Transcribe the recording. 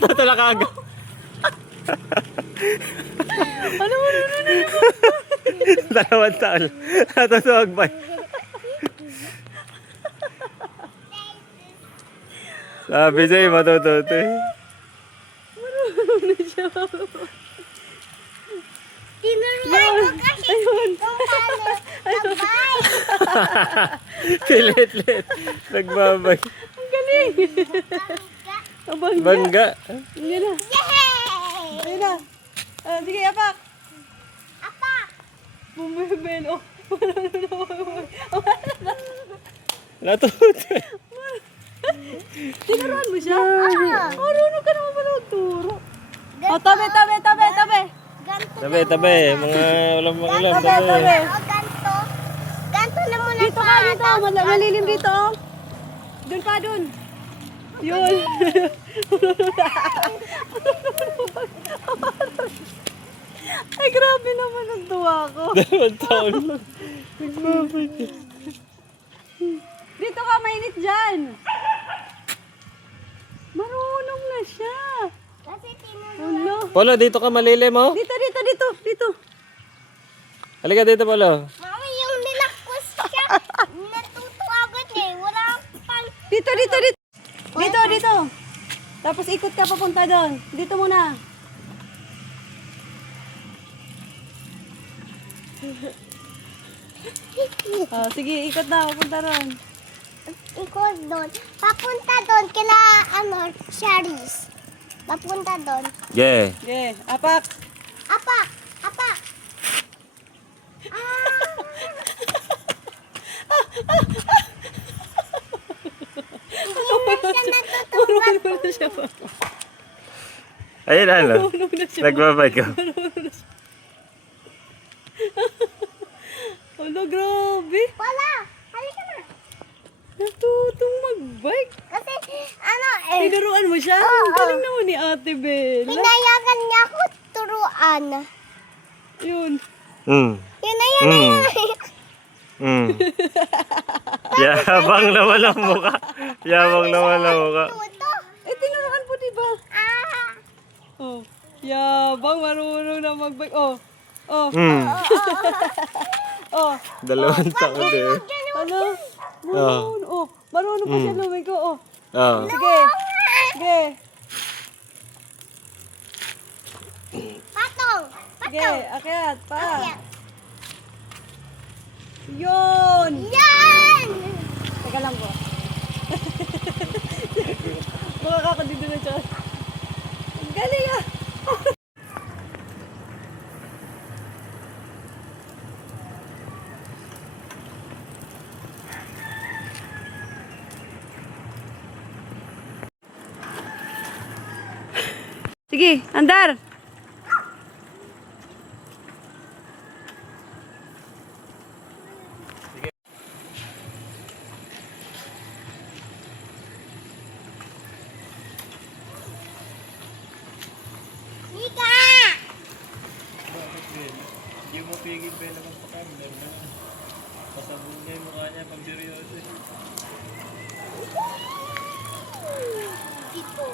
Natutulak agad. Ano mo? Dalawang taon. Natutulak ba? Sabi sa'yo, matututo eh. Marunong na siya. Tinuruan ko kasi kung paano sabay. Pilit-lit. Nagbabay. Ang galing. Bangga. Bangga. Hindi na. Yay! Ayun na. Sige, apak. Apa! Bumibel. Oh. Natuto. Tinuruan mo siya? Marunong ka naman pala magturo. Oh, tabi. Ganto Tabi. Mga walang makilam. Tabi. O, ganto. Ganto na muna Dito ka, dito. Malilim dito. Doon pa, doon. Yun. Ay, grabe naman ang tuwa ko. Dalawang taon lang. Nagbabay. Dito ka, mainit dyan. Marunong na siya. Kasi tinuruan. Ulo. Polo, dito ka malilim oh. Dito. Halika dito, Polo. Mami, yung nilakos siya. Natuto agad eh. Wala pang... Dito. Dito. Tapos ikot ka papunta doon. Dito muna. Sige, ikot na. Papunta doon. Ikot doon. Papunta doon kila Charis. Papunta doon. Yeah. Okay, apak. Apa! Apa! Hindi na siya natutuwa. Marunong na siya. Ayun ano. Marunong na siya. Nagbabay ka. Ano, grabe. Wala! Halika na! Natutong mag-bike. Kasi eh, Tinuruan mo siya? Oo. Ang galing naman ni Ate Bella. pinayagan niya ako turuan. Yun. Yun na yun. Yabang naman ang mukha. Yabang naman ang mukha. Tuto. Eh, tinuruan po, diba? Ah! Oh. Yabang, marunong na mag-bike. Oh. Oh. Dalawang taon eh. Ano? Marunong. Oh. Marunong pa siya lumiko. Oh. Sige. Patong! Sige, akyat pa. Akyat. Yun. Yan! Teka lang po. Makakakadito na siya. Ang galing ah. Sige, andar. Mika! Hindi mo pigil pa naman pa kami. Pasabog niya yung mukha niya pang seryoso. Dito.